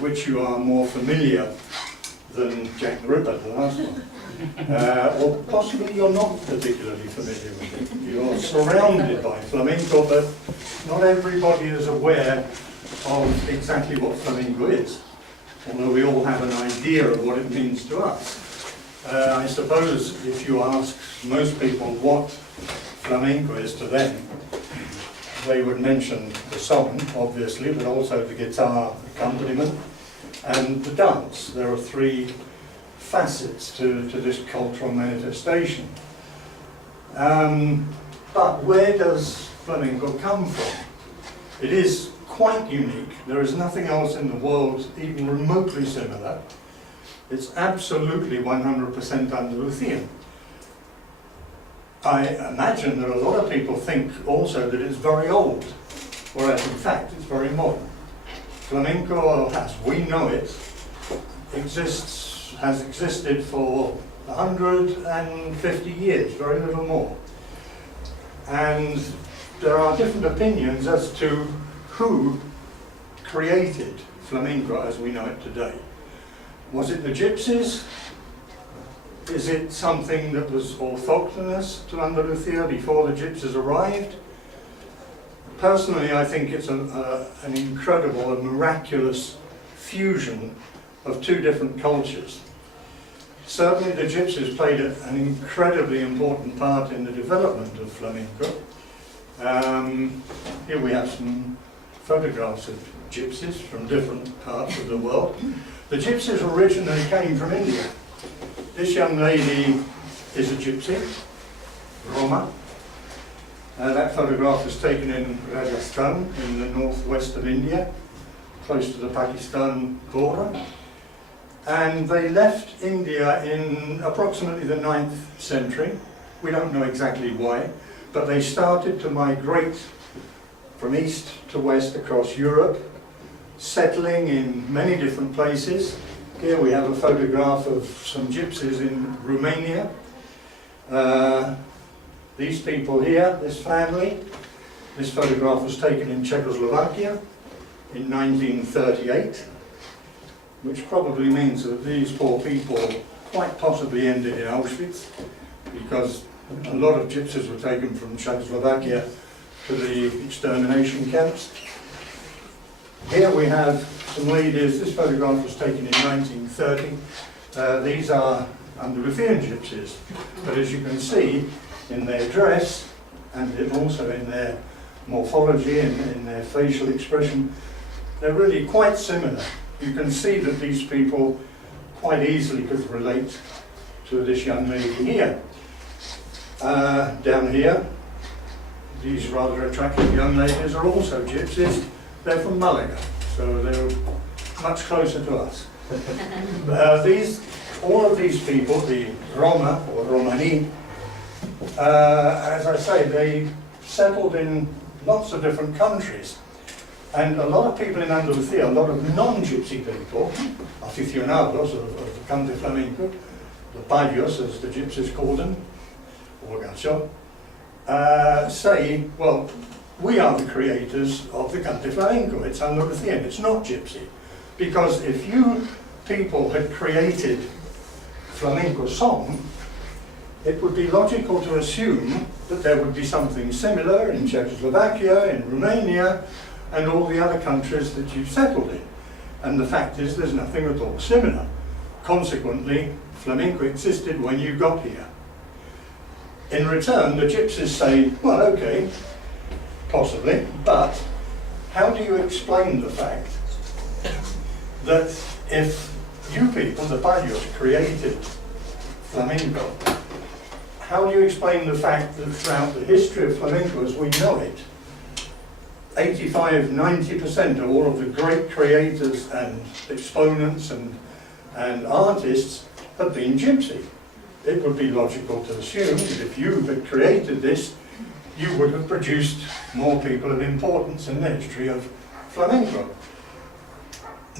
with which you are more familiar than Jack the Ripper, the last one. Or possibly you're not particularly familiar with it. You're surrounded by flamenco, but not everybody is aware of exactly what flamenco is, although we all have an idea of what it means to us. I suppose if you ask most people what flamenco is to them, they would mention the song, obviously, but also the guitar accompaniment and the dance. There are three facets to this cultural manifestation. But where does flamenco come from? It is quite unique. There is nothing else in the world even remotely similar. It's absolutely 100% Andalusian. I imagine that a lot of people think also that it's very old, whereas in fact it's very modern. Flamenco, as we know it, has existed for 150 years, very little more. And there are different opinions as to who created flamenco as we know it today. Was it the gypsies? Is it something that was orthogonous to Andalusia before the gypsies arrived? Personally, I think it's an incredible and miraculous fusion of two different cultures. Certainly the gypsies played an incredibly important part in the development of flamenco. Here we have some photographs of gypsies from different parts of the world. The gypsies originally came from India. This young lady is a gypsy, Roma. That photograph was taken in Rajasthan, in the northwest of India, close to the Pakistan border. And they left India in approximately the 9th century. We don't know exactly why, but they started to migrate from east to west across Europe, settling in many different places. Here we have a photograph of some gypsies in Romania. These people here, this family, this photograph was taken in Czechoslovakia in 1938, which probably means that these poor people quite possibly ended in Auschwitz, because a lot of gypsies were taken from Czechoslovakia to the extermination camps. Here we have some ladies. This photograph was taken in 1930. These are Andalusian gypsies, but as you can see in their dress and also in their morphology and in their facial expression, they're really quite similar. You can see that these people quite easily could relate to this young lady here. Down here, these rather attractive young ladies are also gypsies. They're from Malaga, so they're much closer to us. All of these people, the Roma or Romani, as I say, they settled in lots of different countries. And a lot of people in Andalusia, a lot of non-gypsy people, aficionados of the cante flamenco, the payos as the gypsies call them, or gacho, say, well, we are the creators of the cante flamenco. It's Andalusian, it's not gypsy. Because if you people had created flamenco song, it would be logical to assume that there would be something similar in Czechoslovakia, in Romania, and all the other countries that you've settled in. And the fact is, there's nothing at all similar. Consequently, flamenco existed when you got here. In return, the gypsies say, well, okay, possibly, but how do you explain the fact that if you people, the payos, created flamenco, how do you explain the fact that throughout the history of flamenco as we know it, 85–90% of all of the great creators and exponents and artists have been gypsy? It would be logical to assume that if you had created this, you would have produced more people of importance in the history of flamenco.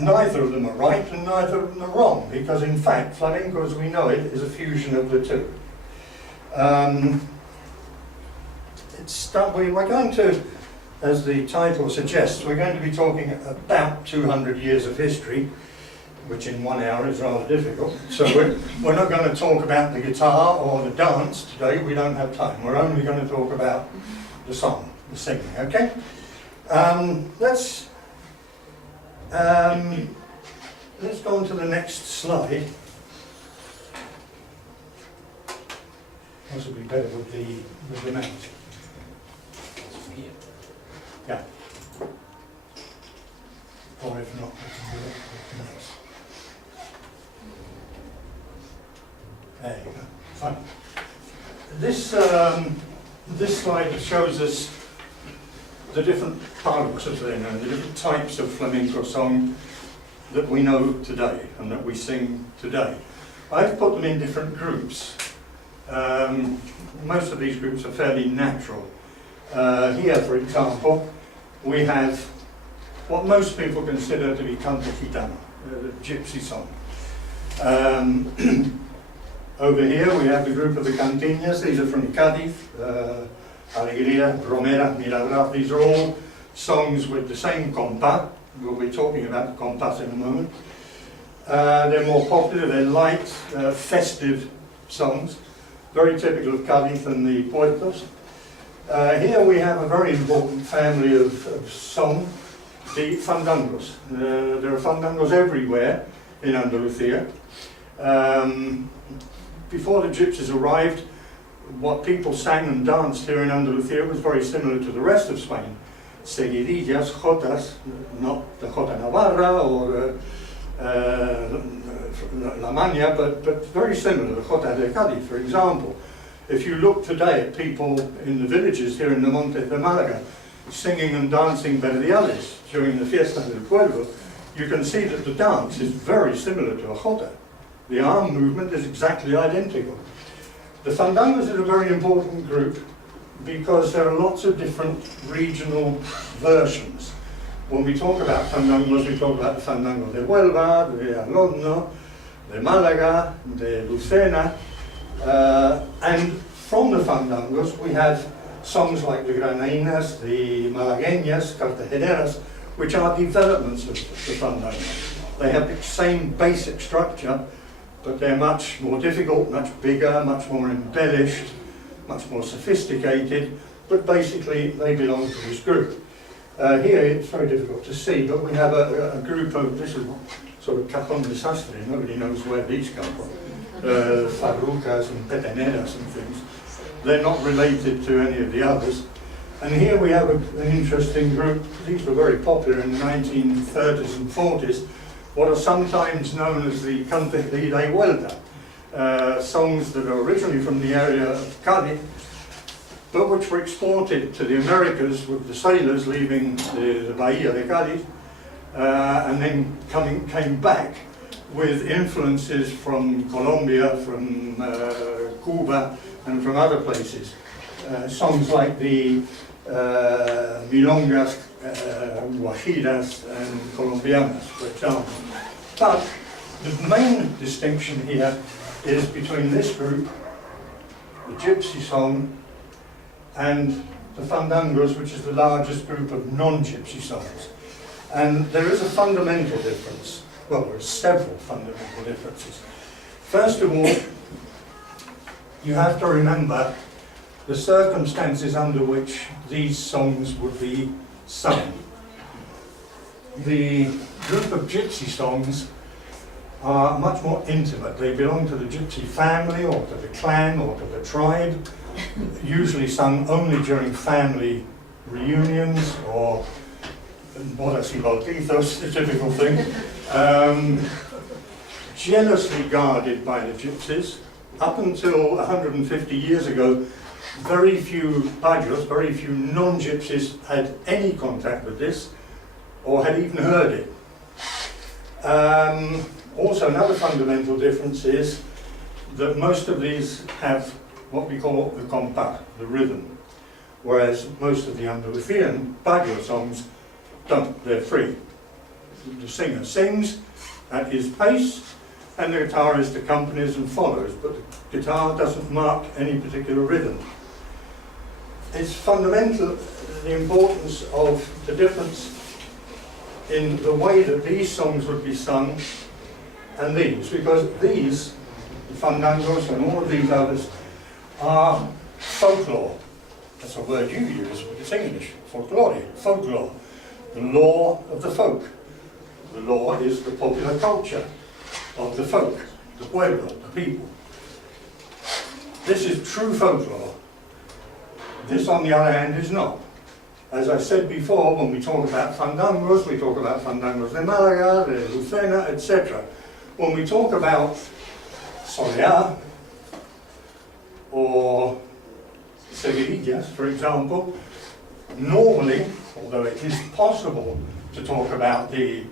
Neither of them are right and neither of them are wrong, because in fact flamenco as we know it is a fusion of the two. We're going to as the title suggests, we're going to be talking about 200 years of history, which in 1 hour is rather difficult. So we're not going to talk about the guitar or the dance today, we don't have time. We're only going to talk about the song, the singing, okay? Let's go on to the next slide. Possibly better with the mouse. Yeah. Or if not, we can do it with the mouse. There you go. Fine. This slide shows us the different parts of the different types of flamenco song that we know today and that we sing today. I've put them in different groups. Most of these groups are fairly natural. Here, for example, we have what most people consider to be cante gitana, the gypsy song. Over here we have the group of the cantinas. These are from Cádiz, Alegría, Romera, Milagrar. These are all songs with the same compás. We'll be talking about the compás in a moment. They're more popular, they're light, festive songs, very typical of Cádiz and the puertos. Here we have a very important family of song, the fandangos. There are fandangos everywhere in Andalusia. Before the gypsies arrived, what people sang and danced here in Andalusia was very similar to the rest of Spain. Seguidillas, jotas, not the jota Navarra or La Maña, but very similar, the jota de Cádiz, for example. If you look today at people in the villages here in the Montes de Málaga singing and dancing berriales during the Fiesta del Pueblo, you can see that the dance is very similar to a jota. The arm movement is exactly identical. The fandangos is a very important group because there are lots of different regional versions. When we talk about fandangos, we talk about the fandango de Huelva, de Alorno, de Málaga, de Lucena, and from the fandangos we have songs like the Granainas, the Malagueñas, Cartageneras, which are developments of the fandango. They have the same basic structure, but they're much more difficult, much bigger, much more embellished, much more sophisticated, but basically they belong to this group. Here it's very difficult to see, but we have a group of, this is sort of cajón desastre, nobody knows where these come from. Farrucas and peteneras and things. They're not related to any of the others. And here we have an interesting group. These were very popular in the 1930s and 40s, what are sometimes known as the cante de ida y vuelta, songs that are originally from the area of Cádiz, but which were exported to the Americas with the sailors leaving the Bahia de Cádiz, and then came back with influences from Colombia, from Cuba, and from other places. Songs like the milongas, guajiras, and colombianas, for example. But the main distinction here is between this group, the gypsy song, and the fandangos, which is the largest group of non-gypsy songs. And there is a fundamental difference. Well, there are several fundamental differences. First of all, you have to remember the circumstances under which these songs would be sung. The group of gypsy songs are much more intimate. They belong to the gypsy family or to the clan or to the tribe, usually sung only during family reunions or bodas y bautizos, the typical thing. Jealously guarded by the gypsies. Up until 150 years ago, very few pagos, very few non-gypsies had any contact with this or had even heard it. Also, another fundamental difference is that most of these have what we call the compás, the rhythm, whereas most of the Andalusian pago songs don't, they're free. The singer sings at his pace, and the guitarist accompanies and follows, but the guitar doesn't mark any particular rhythm. It's fundamental, the importance of the difference in the way that these songs would be sung and these, because these, the fandangos and all of these others, are folklore. That's a word you use, but it's English. Folklore, folklore. The law of the folk. The law is the popular culture of the folk, the pueblo, the people. This is true folklore. This, on the other hand, is not. As I said before, when we talk about fandangos de Malaga, de Lucena, etc. When we talk about soleá or seguidillas, for example, normally, although it is possible to talk about the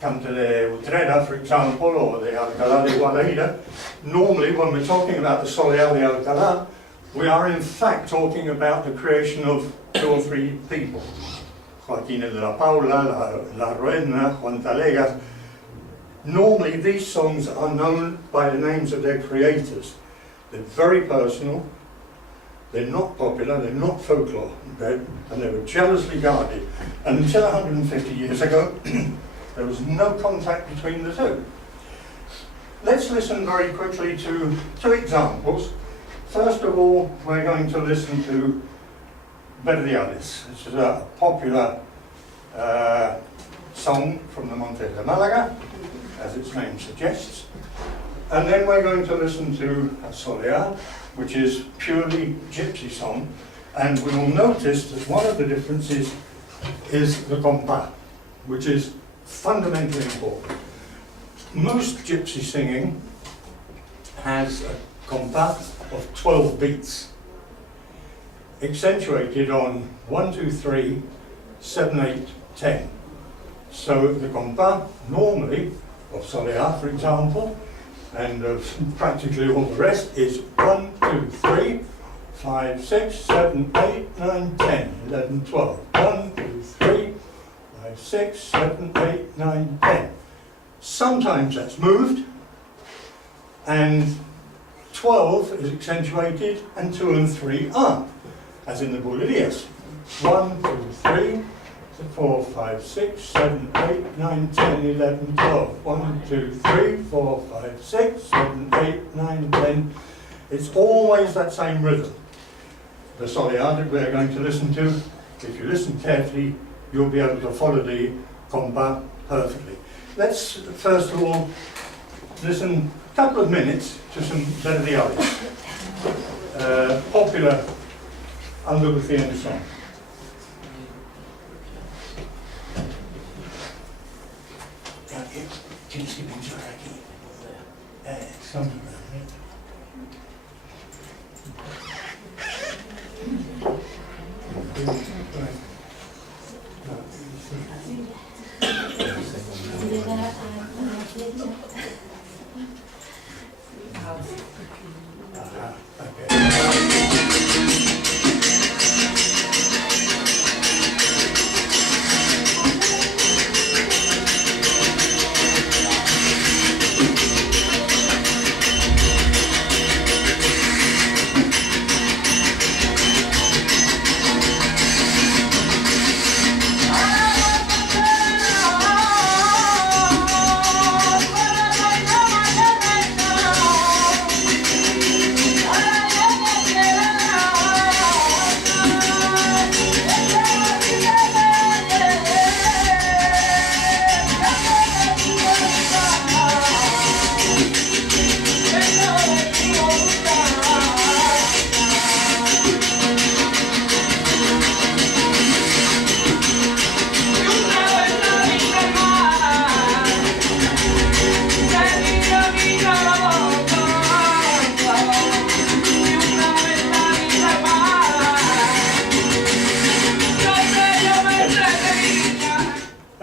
Cante de Utrera, for example, or the Alcalá de Guadaira, normally when we're talking about the Soleá de Alcalá, we are in fact talking about the creation of 2 or 3 people. Joaquín de la Paula, La Roena, Juan Talegas. Normally these songs are known by the names of their creators. They're very personal, they're not popular, they're not folklore, and they were jealously guarded. And until 150 years ago, there was no contact between the two. Let's listen very quickly to 2 examples. First of all, we're going to listen to Verdiales. This is a popular song from the Montes de Malaga, as its name suggests. And then we're going to listen to a Soleá, which is purely gypsy song. And we will notice that one of the differences is the compás, which is fundamentally important. Most gypsy singing has a compás of 12 beats, accentuated on 1, 2, 3, 7, 8, 10. So the compás normally of Soleá, for example, and of practically all the rest is 1, 2, 3, 5, 6, 7, 8, 9, 10, 11, 12. 1, 2, 3, 5, 6, 7, 8, 9, 10. Sometimes that's moved, and 12 is accentuated, and 2 and 3 aren't, as in the bulerías. 1, 2, 3, 4, 5, 6, 7, 8, 9, 10, 11, 12. 1, 2, 3, 4, 5, 6, 7, 8, 9, 10. It's always that same rhythm. The Soleá that we're going to listen to, if you listen carefully, you'll be able to follow the compás perfectly. Let's first of all listen a couple of minutes to some Verdiales, popular Andalusian song. Tienes que pensar aquí. Something like that.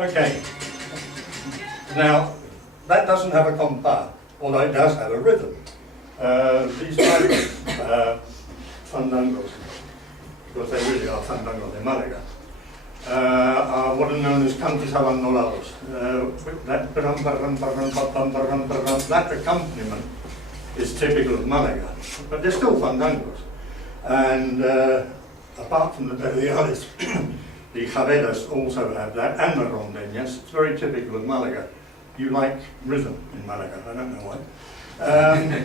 Okay, now that doesn't have a compás, although it does have a rhythm. These types of fandangos, because they really are fandangos de Malaga, are what are known as cantos abandolados. That accompaniment is typical of Malaga, but they're still fandangos. And a apart from the Berriales, the Javeras also have that, and the rondeñas. It's very typical of Malaga. You like rhythm in Malaga, I don't know why.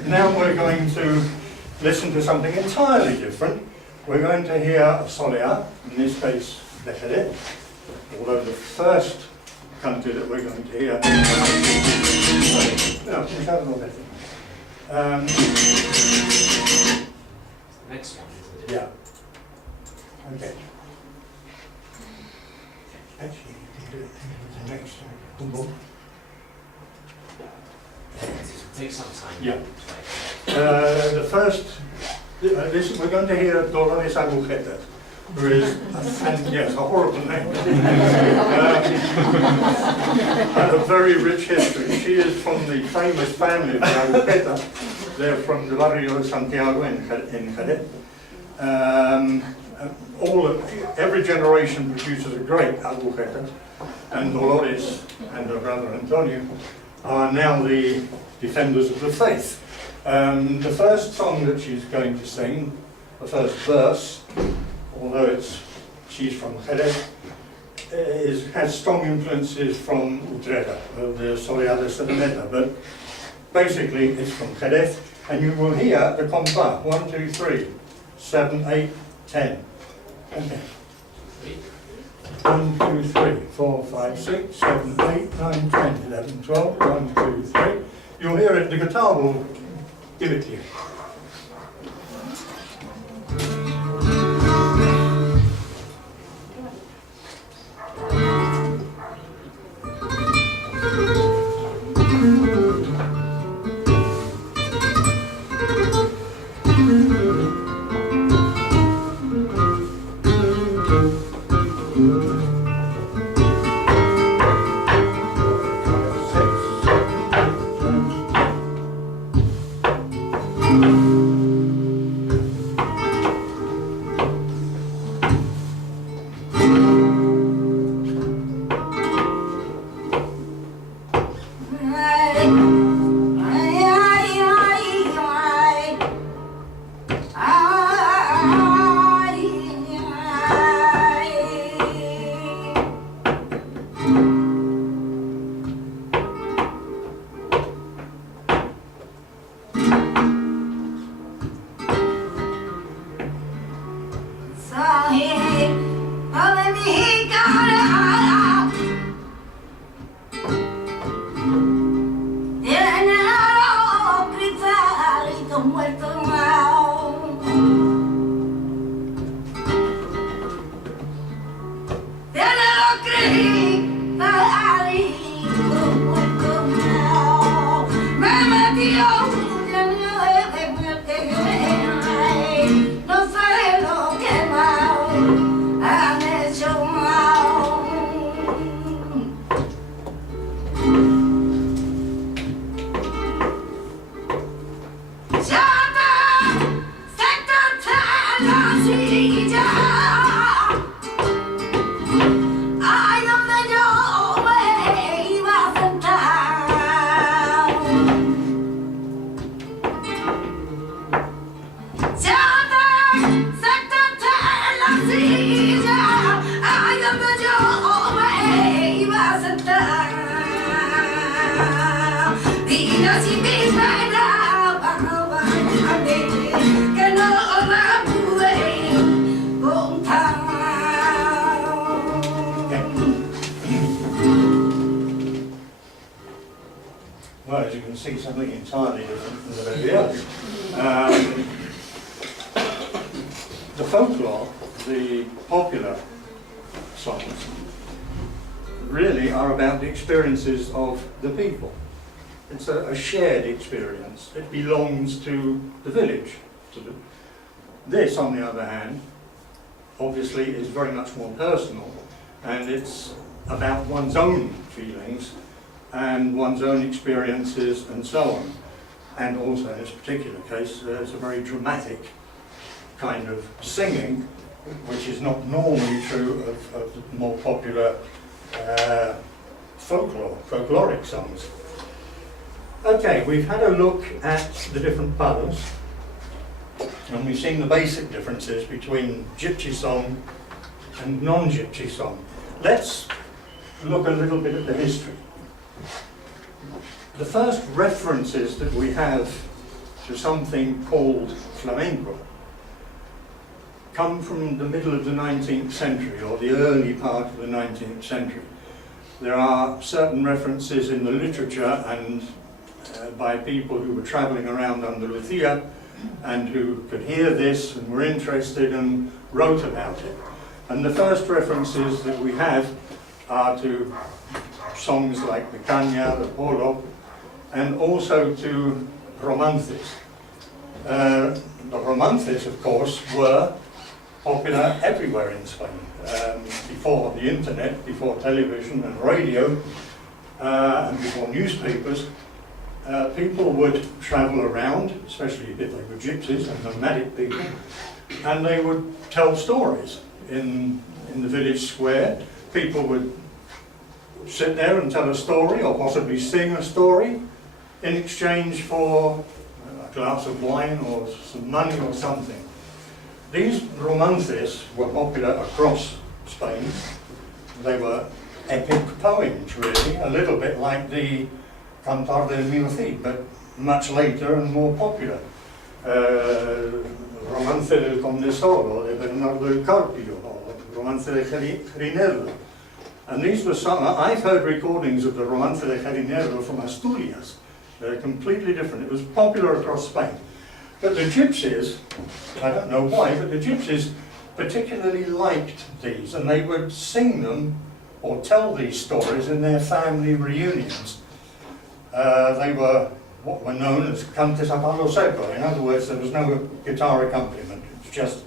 Now we're going to listen to something entirely different. We're going to hear a soleá, in this case, the Jerez, although the first country that we're going to hear... No, it's a little better. Next one, isn't it? Yeah. Okay. Actually, you can do it the next one. Boom, boom. Take some time. Yeah. The first, we're going to hear Dolores Agujetas, who is, yes, a horrible name. And a very rich history. She is from the famous family of the Agujeta. They're from the barrio de Santiago in Jerez. Every generation produces a great Agujeta, and Dolores and her brother Antonio are now the defenders of the faith. The first song that she's going to sing, the first verse, although she's from Jerez, has strong influences from Utrera, the Soleá de Sedameta, but basically it's from Jerez, and you will hear the compás, 1, 2, 3, 7, 8, 10. Okay. 1, 2, 3, 4, 5, 6, 7, 8, 9, 10, 11, 12, 1, 2, 3. You'll hear it, the guitar will give it to you. Well, as you can see, something entirely different from the Berriales. The folklore, the popular songs, really are about the experiences of the people. It's a shared experience. It belongs to the village. This, on the other hand, obviously is very much more personal, and it's about one's own feelings and one's own experiences and so on. And also in this particular case, there's a very dramatic kind of singing, which is not normally true of the more popular folkloric songs. Okay, we've had a look at the different palos. And we've seen the basic differences between gypsy song and non-gypsy song. Let's look a little bit at the history. The first references that we have to something called flamenco come from the middle of the 19th century, or the early part of the 19th century. There are certain references in the literature and by people who were travelling around Andalusia and who could hear this and were interested and wrote about it. And the first references that we have are to songs like the caña, the polo, and also to romances. The romances, of course, were popular everywhere in Spain. Before the internet, before television and radio, and before newspapers, people would travel around, especially if they were gypsies and nomadic people, and they would tell stories in the village square. People would sit there and tell a story, or possibly sing a story, in exchange for a glass of wine or some money or something. These romances were popular across Spain. They were epic poems, really, a little bit like the Cantar del Mio Cid, but much later and more popular. Romance del Conde Solo, de Bernardo del Carpio, or Romance de Jerinero. And these were some, I've heard recordings of the Romance de Jerinero from Asturias. They're completely different. It was popular across Spain. But the gypsies, I don't know why, but the gypsies particularly liked these, and they would sing them or tell these stories in their family reunions. They were what were known as cantes a palo seco. In other words, there was no guitar accompaniment. It was just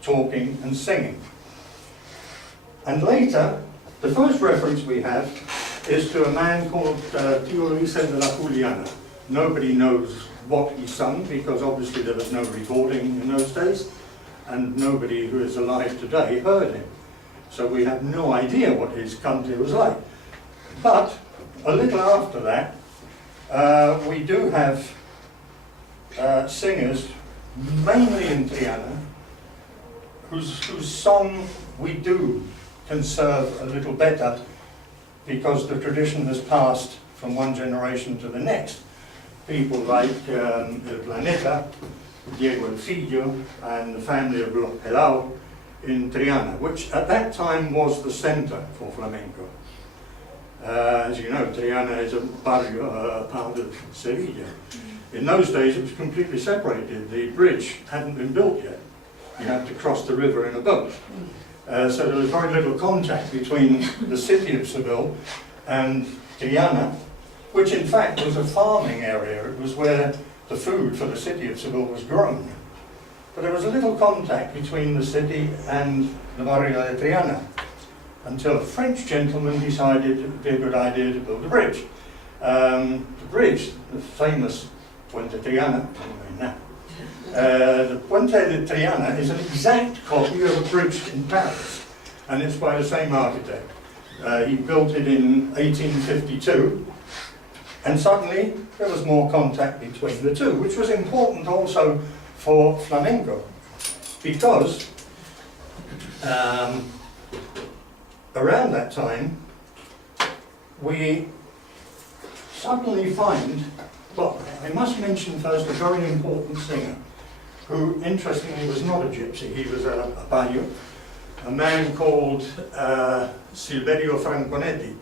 talking and singing. And later, the first reference we have is to a man called Tío Luis de la Juliana. Nobody knows what he sung, because obviously there was no recording in those days, and nobody who is alive today heard him. So we have no idea what his cante was like. But a little after that, we do have singers, mainly in Triana, whose song we do conserve a little better, because the tradition has passed from one generation to the next. People like El Planeta, Diego El Fillo, and the family of Los Pelao in Triana, which at that time was the centre for flamenco. As you know, Triana is a barrio, a part of Sevilla. In those days it was completely separated. The bridge hadn't been built yet. You had to cross the river in a boat. So there was very little contact between the city of Seville and Triana, which in fact was a farming area. It was where the food for the city of Seville was grown. But there was a little contact between the city and the barrio de Triana, until a French gentleman decided it would be a good idea to build a bridge. The bridge, the famous Puente Triana, the Puente de Triana is an exact copy of a bridge in Paris, and it's by the same architect. He built it in 1852, and suddenly there was more contact between the two, which was important also for flamenco, because around that time we suddenly find, well, I must mention first a very important singer, who interestingly was not a gypsy. He was a paio, a man called Silverio Franconetti.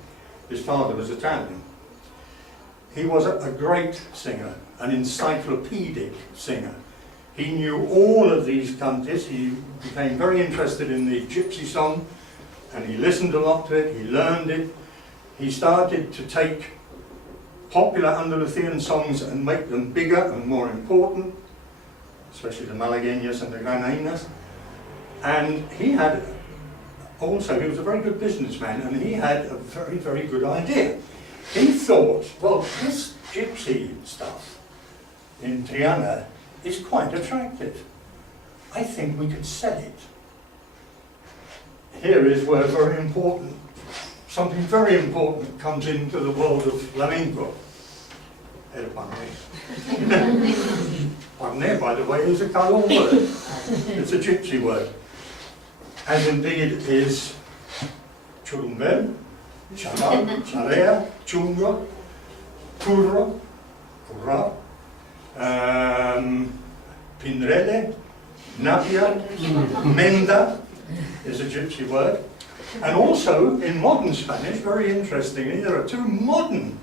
His father was Italian. He was a great singer, an encyclopedic singer. He knew all of these cantes. He became very interested in the gypsy song, and he listened a lot to it, he learned it. He started to take popular Andalusian songs and make them bigger and more important, especially the malagueñas and the granainas. And he had also, he was a very good businessman, and he had a very, very good idea. He thought, well, this gypsy stuff in Triana is quite attractive. I think we could sell it. Here is where something very important comes into the world of flamenco. era parne. Parne, by the way, is a Kalon word. It's a gypsy word. As indeed is churumbel, chala, chalea, chungo, curro, curra, pinrele, napia, menda is a gypsy word. And also in modern Spanish, very interestingly, there are two modern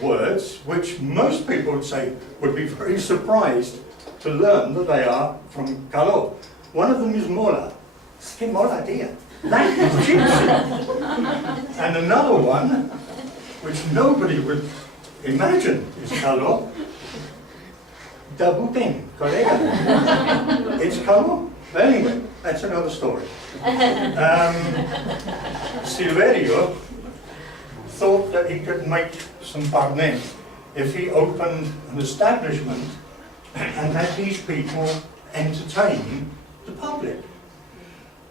words which most people would say would be very surprised to learn that they are from Caló. One of them is mola. Es que mola, dear. That is gypsy. And another one, which nobody would imagine is Caló. Dabuten, colega. It's Caló. Anyway, that's another story. Silverio thought that he could make some parne if he opened an establishment and had these people entertain the public.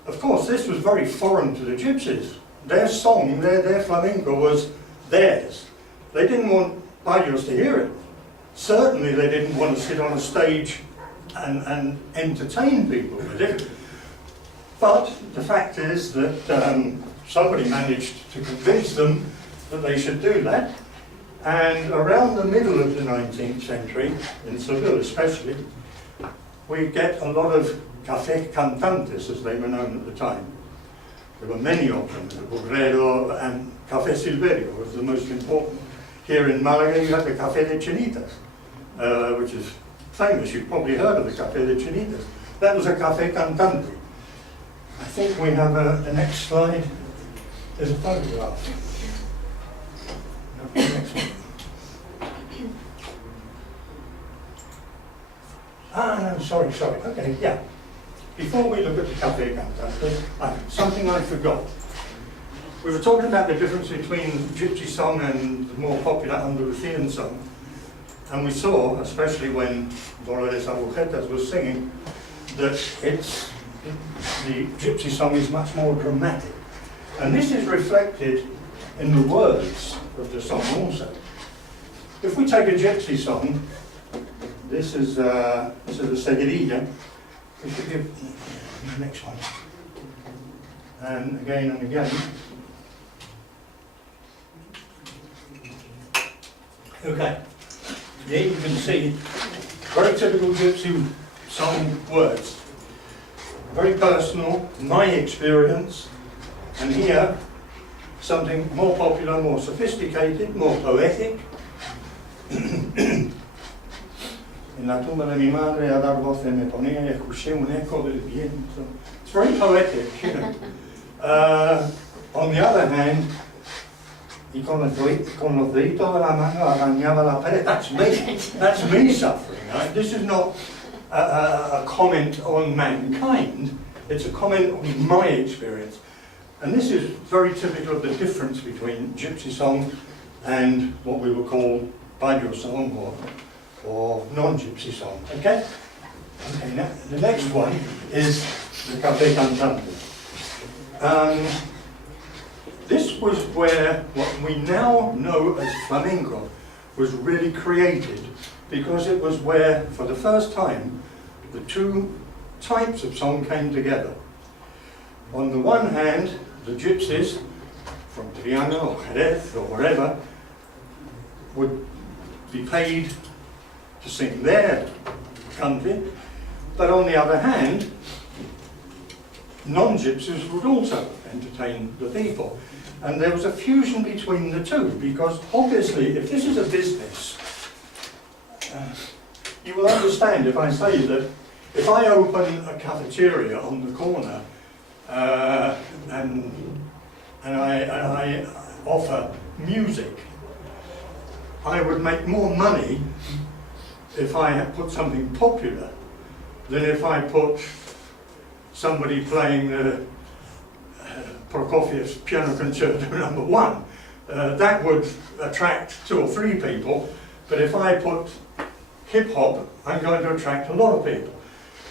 Of course, this was very foreign to the gypsies. Their song, their flamenco was theirs. They didn't want Barrios to hear it. Certainly they didn't want to sit on a stage and entertain people with it. But the fact is that somebody managed to convince them that they should do that. And around the middle of the 19th century, in Seville especially, we get a lot of café cantantes, as they were known at the time. There were many of them, the Burrero and Café Silverio was the most important. Here in Malaga you had the Café de Chinitas, which is famous. You've probably heard of the Café de Chinitas. That was a café cantante. I think we have the next slide. There's a photograph. No, the next one. No, sorry. Okay, yeah. Before we look at the café cantante, something I forgot. We were talking about the difference between gypsy song and the more popular Andalusian song. And we saw, especially when Dolores Agujetas was singing, that the gypsy song is much more dramatic. And this is reflected in the words of the song also. If we take a gypsy song, this is a seguidilla. We could give the next one. And again. Okay. Here you can see very typical gypsy song words. Very personal, my experience, and here something more popular, more sophisticated, more poetic. En la tumba de mi madre a dar voces me ponía y escuché un eco del viento. It's very poetic, you know. On the other hand, y con los deditos de la mano arañaba la pared. That's me suffering. Right? This is not a comment on mankind, it's a comment on my experience. And this is very typical of the difference between gypsy song and what we would call barrio song or non-gypsy song. Okay? Okay, now the next one is the café cantante. This was where what we now know as flamenco was really created, because it was where, for the first time, the two types of song came together. On the one hand, the gypsies from Triana or Jerez or wherever would be paid to sing their country, but on the other hand, non-gypsies would also entertain the people. And there was a fusion between the two, because obviously, if this is a business, you will understand if I say that if I open a cafeteria on the corner and I offer music, I would make more money if I had put something popular than if I put somebody playing the Prokofiev's Piano Concerto No. 1. That would attract 2 or 3 people, but if I put hip-hop, I'm going to attract a lot of people.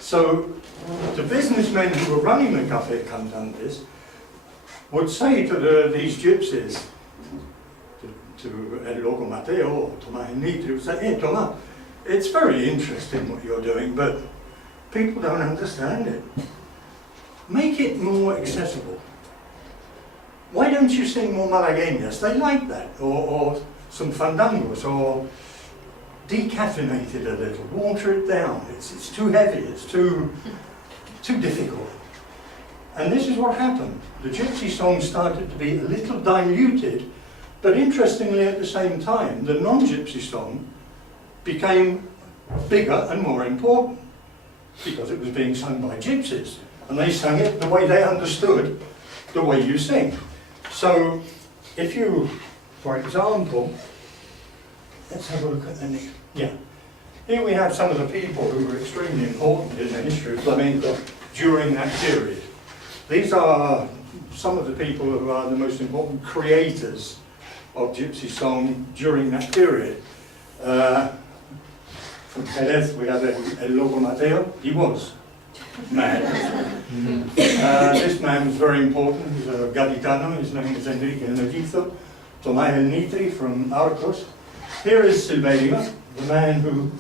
So the businessmen who were running the Café Cantantes would say to these gypsies, to El Loco Mateo or Tomás el Nitri would say, hey Tomás, it's very interesting what you're doing, but people don't understand it. Make it more accessible. Why don't you sing more malagueñas? They like that, or some fandangos, or decaffeinate it a little, water it down. It's too heavy, it's too difficult. And this is what happened. The gypsy song started to be a little diluted, but interestingly at the same time, the non-gypsy song became bigger and more important because it was being sung by gypsies. And they sang it the way they understood the way you sing. So if you, for example, let's have a look at the, yeah. Here we have some of the people who were extremely important in the history of flamenco during that period. These are some of the people who are the most important creators of gypsy song during that period. From Jerez we have El Loco Mateo. He was mad. This man was very important. He's a gaditano. His name is Enrique Energizo. Tomás el Nitri from Arcos. Here is Silverio, the man who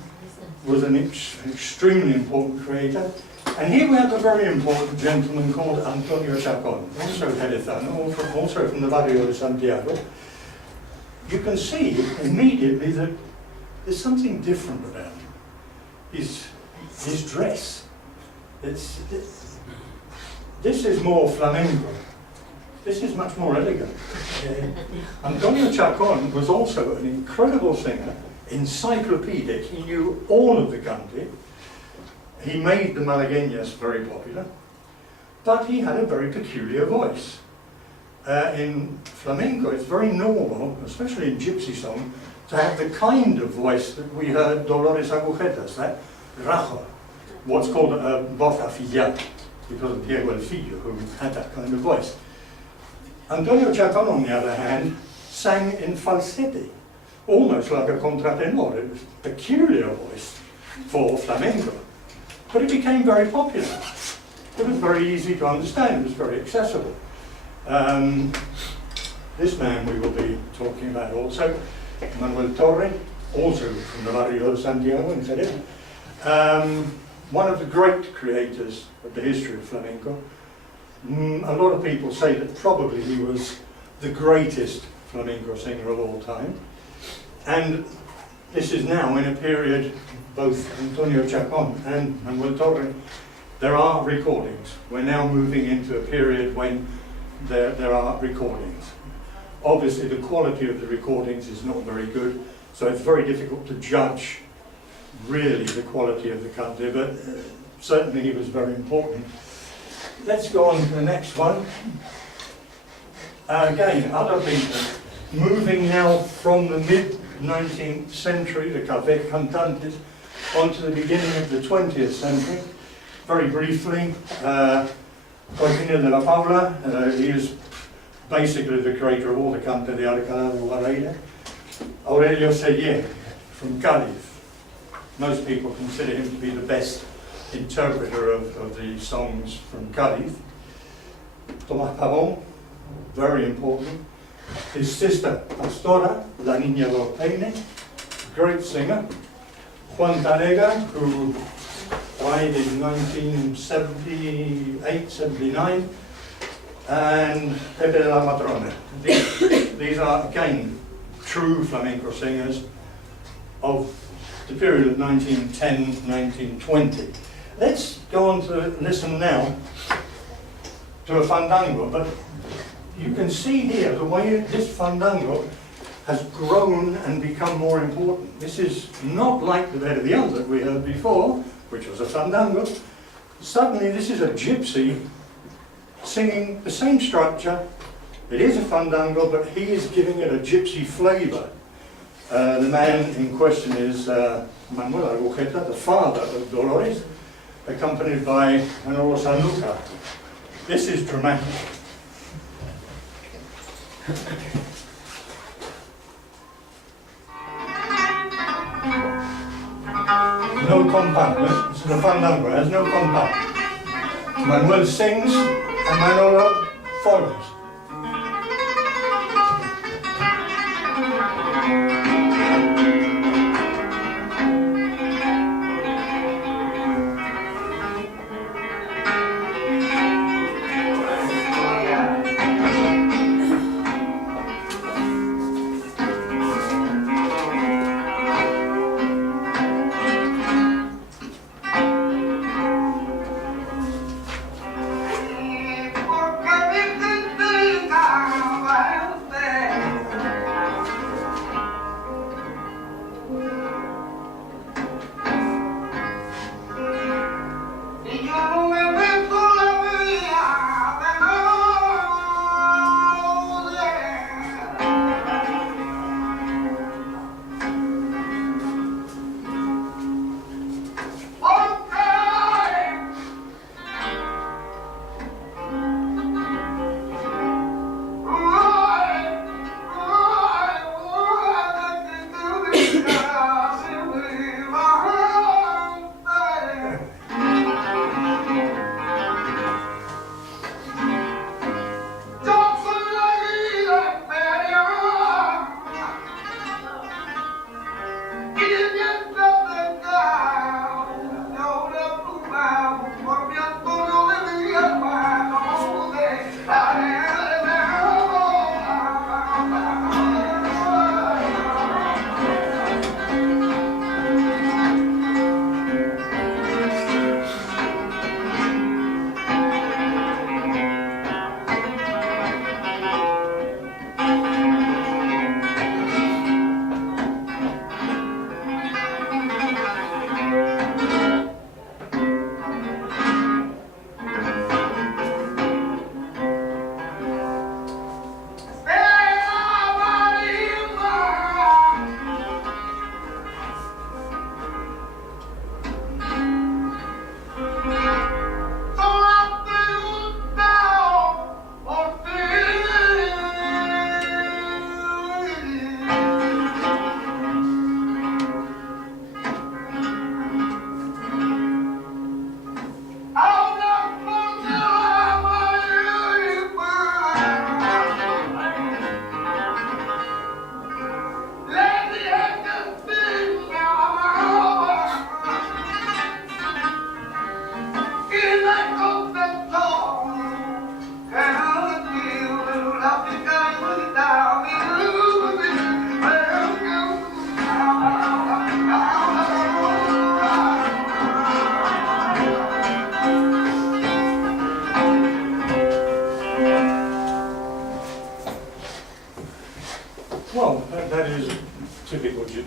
was an extremely important creator. And here we have a very important gentleman called Antonio Chacon, also Jerezano, also from the barrio de Santiago. You can see immediately that there's something different about him. His dress. This is more flamenco. This is much more elegant. Antonio Chacon was also an incredible singer, encyclopedic. He knew all of the country. He made the malagueñas very popular, but he had a very peculiar voice. In flamenco, it's very normal, especially in gypsy song, to have the kind of voice that we heard Dolores Agujetas, that rajo, what's called a voz afillada, because of Diego el Filho, who had that kind of voice. Antonio Chacon, on the other hand, sang in falsete, almost like a contratenor. It was a peculiar voice for flamenco. But it became very popular. It was very easy to understand, it was very accessible. This man we will be talking about also, Manuel Torre, also from the barrio de Santiago in Jerez. One of the great creators of the history of flamenco. A lot of people say that probably he was the greatest flamenco singer of all time. And this is now in a period, both Antonio Chacon and Manuel Torre, there are recordings. We're now moving into a period when there are recordings. Obviously the quality of the recordings is not very good, so it's very difficult to judge really the quality of the country, but certainly he was very important. Let's go on to the next one. Again, other people moving now from the mid-19th century, the café cantantes, onto the beginning of the 20th century. Very briefly, Joaquín de la Paula, he is basically the creator of all the cante de Alcalá de Guadaira. Aurelio Sellé from Cádiz. Most people consider him to be the best interpreter of the songs from Cádiz. Tomás Pavón, very important. His sister, Pastora, La Niña del Peine, great singer. Juan Tárrega, who died in 1978, 79, and Pepe de la Matrona. These are, again, true flamenco singers of the period of 1910-1920. Let's go on to listen now to a fandango, but you can see here the way this fandango has grown and become more important. This is not like the Verdians that we heard before, which was a fandango. Suddenly this is a gypsy singing the same structure. It is a fandango, but he is giving it a gypsy flavour. The man in question is Manuel Agujeta, the father of Dolores, accompanied by Manolo Sanlúcar. This is dramatic. No compactness. This is a fandango, it has no compact. Manuel sings and Manolo follows.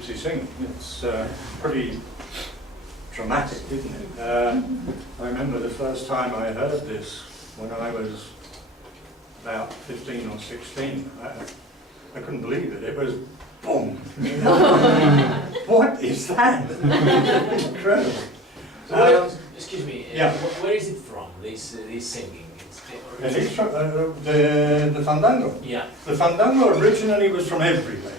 gypsy singing. It's pretty dramatic, isn't it? I remember the first time I heard this when I was about 15 or 16. I couldn't believe it. It was boom. What is that? Incredible. So excuse me. Yeah. Where is it from? This singing. It's from, the fandango. Yeah. The fandango originally was from everywhere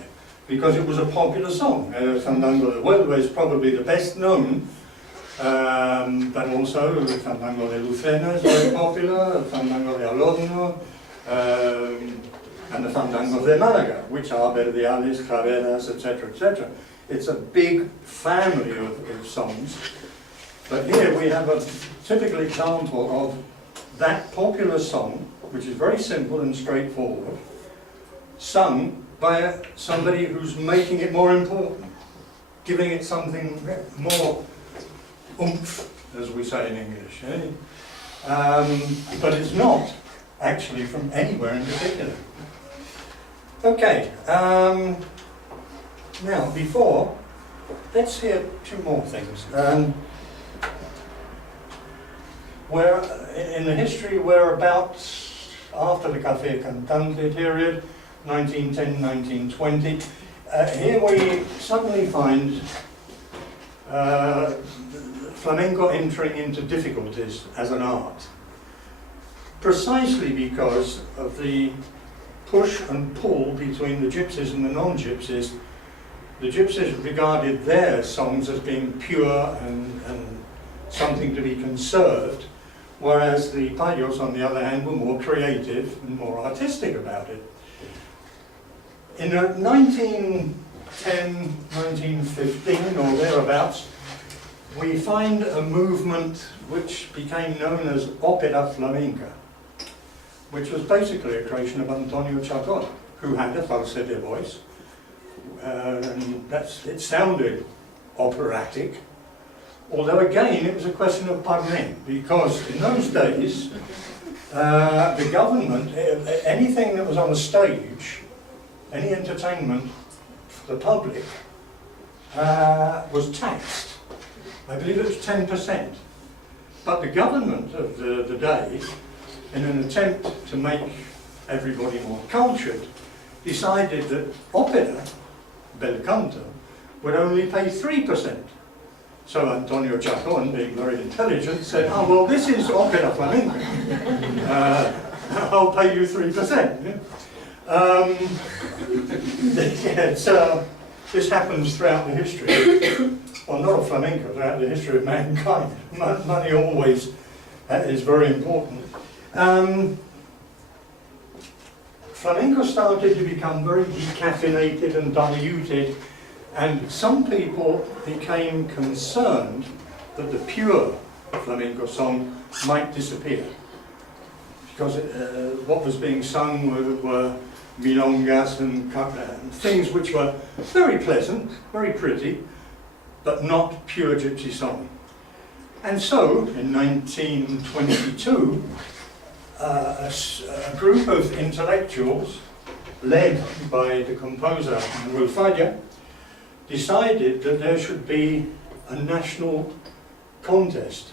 because it was a popular song. Fandango de Huelva is probably the best known, but also the Fandango de Lucena is very popular, the Fandango de Alorno, and the Fandango de Málaga, which are Verdiales, Claveras, etc., etc. It's a big family of songs, but here we have a typical example of that popular song, which is very simple and straightforward, sung by somebody who's making it more important, giving it something more oomph, as we say in English. But it's not actually from anywhere in particular. Okay, now before, let's hear two more things. Where in the history, whereabouts after the Café Cantante period, 1910-1920, here we suddenly find flamenco entering into difficulties as an art, precisely because of the push and pull between the gypsies and the non-gypsies. The gypsies regarded their songs as being pure and something to be conserved, whereas the payos, on the other hand, were more creative and more artistic about it. In 1910, 1915 or thereabouts, we find a movement which became known as Ópera Flamenca, which was basically a creation of Antonio Chacón, who had a falsetto voice, and it sounded operatic, although again it was a question of parler, because in those days the government, anything that was on a stage, any entertainment for the public, was taxed. I believe it was 10%. But the government of the day, in an attempt to make everybody more cultured, decided that opera, bel canto, would only pay 3%. So Antonio Chacón, being very intelligent, said, "Oh, well, this is opera flamenco. I'll pay you 3%. This happens throughout the history, well, not of flamenco, throughout the history of mankind. Money always is very important. Flamenco started to become very decaffeinated and diluted, and some people became concerned that the pure flamenco song might disappear, because what was being sung were milongas and things which were very pleasant, very pretty, but not pure gypsy song. And so, in 1922, a group of intellectuals, led by the composer Manuel Falla, decided that there should be a national contest,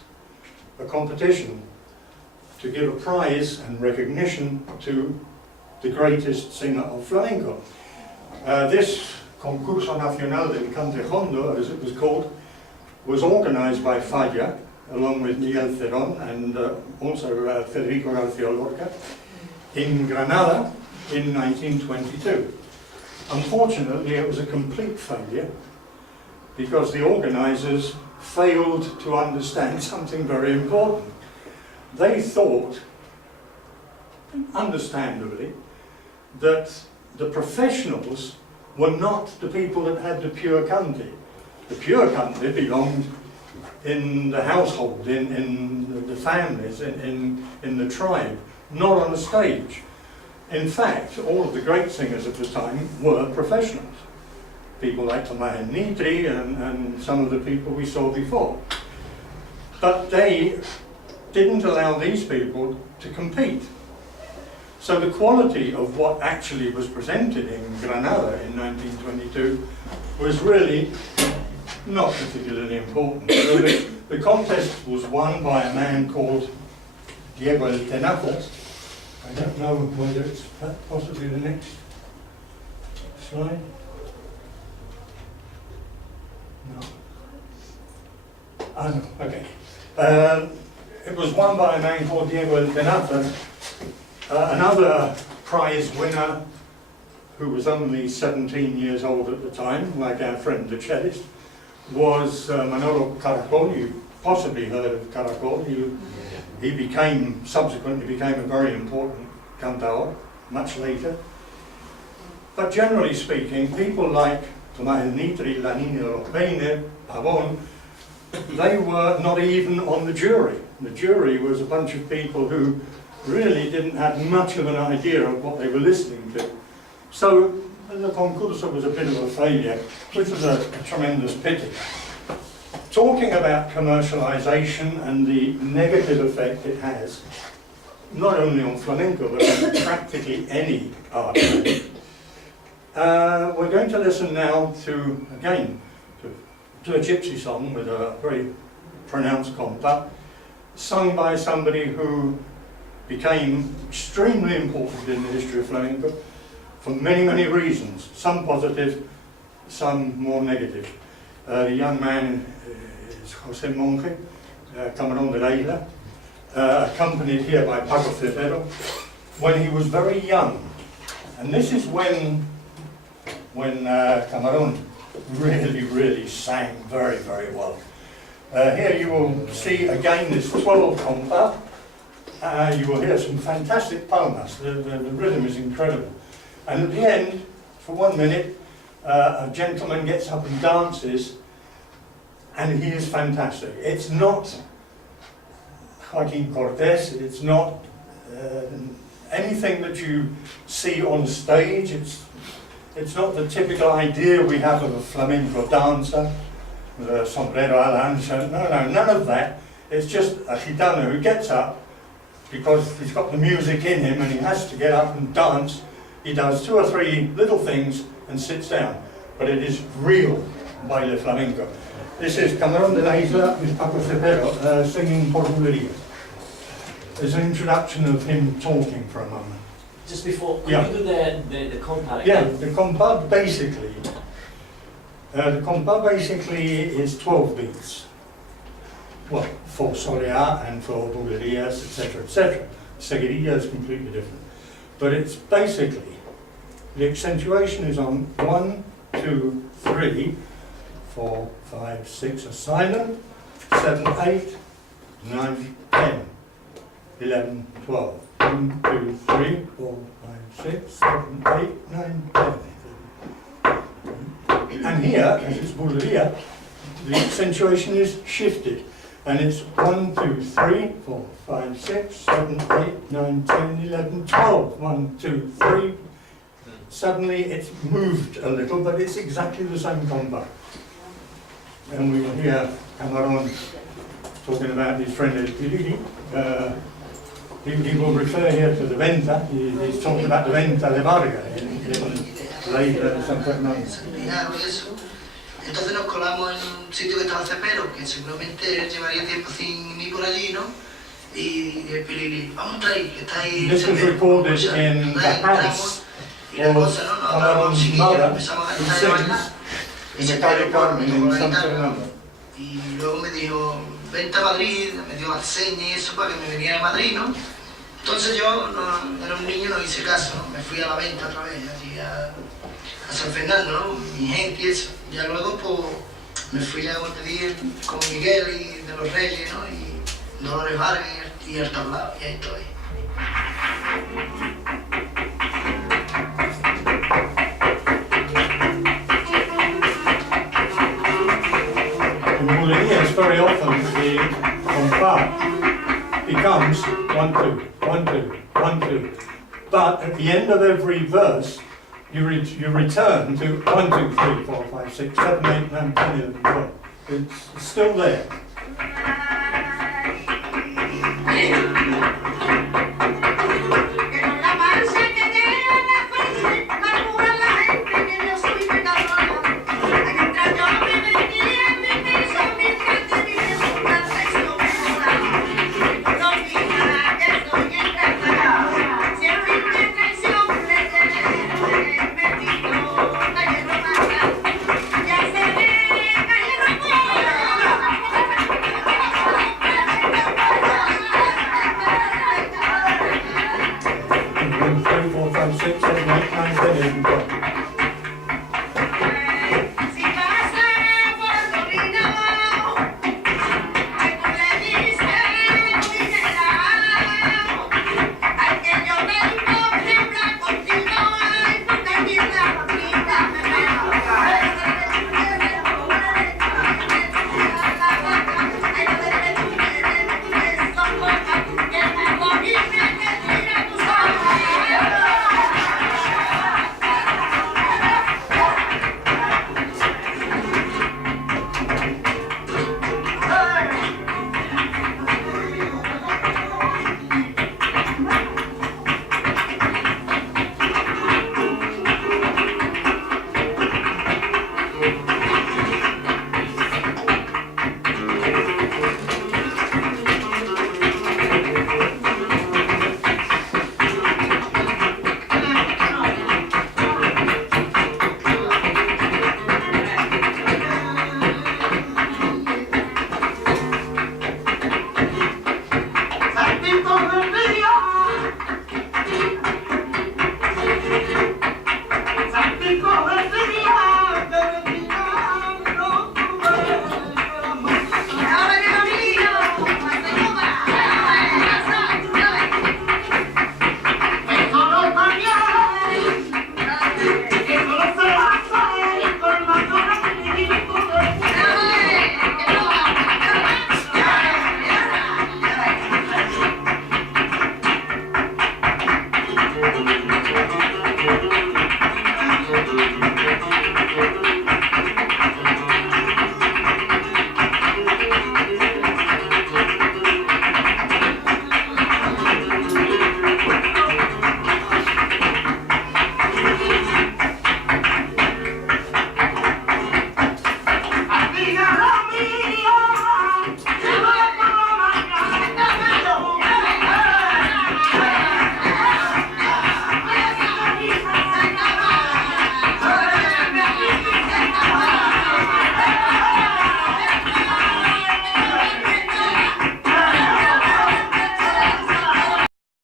a competition, to give a prize and recognition to the greatest singer of flamenco. This Concurso Nacional del Cante Hondo, as it was called, was organized by Falla, along with Miguel Cerón and also Federico García Lorca, in Granada in 1922. Unfortunately, it was a complete failure because the organizers failed to understand something very important. They thought, understandably, that the professionals were not the people that had the pure cante. The pure cante belonged in the household, in the families, in the tribe, not on the stage. In fact, all of the great singers at the time were professionals. People like Tomás Nitri and some of the people we saw before. But they didn't allow these people to compete. So the quality of what actually was presented in Granada in 1922 was really not particularly important. So the contest was won by a man called Diego el Tenazas. I don't know whether it's possibly the next slide. No. No, okay. It was won by a man called Diego el Tenazas. Another prize winner who was only 17 years old at the time, like our friend the cellist, was Manolo Caracol. You possibly heard of Caracol. He subsequently became a very important cantador, much later. But generally speaking, people like Tomás el Nitri, La Niña de los Peines, Pavón, they were not even on the jury. The jury was a bunch of people who really didn't have much of an idea of what they were listening to. So the concurso was a bit of a failure, which was a tremendous pity. Talking about commercialization and the negative effect it has, not only on flamenco, but on practically any art. We're going to listen now to, again, to a gypsy song with a very pronounced compa, sung by somebody who became extremely important in the history of flamenco for many, many reasons, some positive, some more negative. The young man is José Monge, Camarón de la Isla, accompanied here by Paco Febrero, when he was very young. And this is when Camarón really sang very, very well. Here you will see again this 12 compa. You will hear some fantastic palmas. The rhythm is incredible. And at the end, for 1 minute, a gentleman gets up and dances, and he is fantastic. It's not Joaquin Cortés, it's not anything that you see on stage. It's not the typical idea we have of a flamenco dancer, with a sombrero a la ancha. No, none of that. It's just a gitano who gets up because he's got the music in him and he has to get up and dance. He does 2 or 3 little things and sits down. But it is real baile flamenco. This is Camarón de la Isla with Paco Cepero singing Por Bulería. There's an introduction of him talking for a moment. Just before, could Yeah. you do the compa? Yeah, the compa basically is 12 beats. Well, for soleá and for bulerías, etc., etc. Seguidilla is completely different. But it's basically, the accentuation is on 1, 2, 3, 4, 5, 6 are silent, 7, 8, 9, 10, 11, 12. 1, 2, 3, 4, 5, 6, 7, 8, 9, 10. And here, as it's bulería, the accentuation is shifted. And it's 1, 2, 3, 4, 5, 6, 7, 8, 9, 10, 11, 12. 1, 2, 3. Suddenly it's moved a little, but it's exactly the same compa. And we will hear Camarón talking about his friend El Piriri. He will refer here to the venta. He's talking about the venta de Varga in la isla de San Fernando. Entonces nos colamos en un sitio que estaba Cepero, que seguramente llevaría tiempo sin mí por allí, ¿no? Y el Pilili, vamos a traer, que está ahí. This was recorded in the house of Camarón's mother, who sings in the Calle Carmen in San Fernando. Y luego me dijo, vente a Madrid, me dio las señas y eso para que me viniera a Madrid, ¿no? Entonces yo, era un niño, no hice caso, ¿no? Me fui a la venta otra vez, allí a San Fernando, ¿no? Mi gente y eso. Ya luego pues me fui a pedir con Miguel y de los Reyes, ¿no? Y Dolores Vargas y el tablado, y ahí estoy. In bulerías, very often the compa becomes 1, 2, 1, 2, 1, 2. But at the end of every verse, you return to 1, 2, 3, 4, 5, 6, 7, 8, 9, 10, 11, 12. It's still there.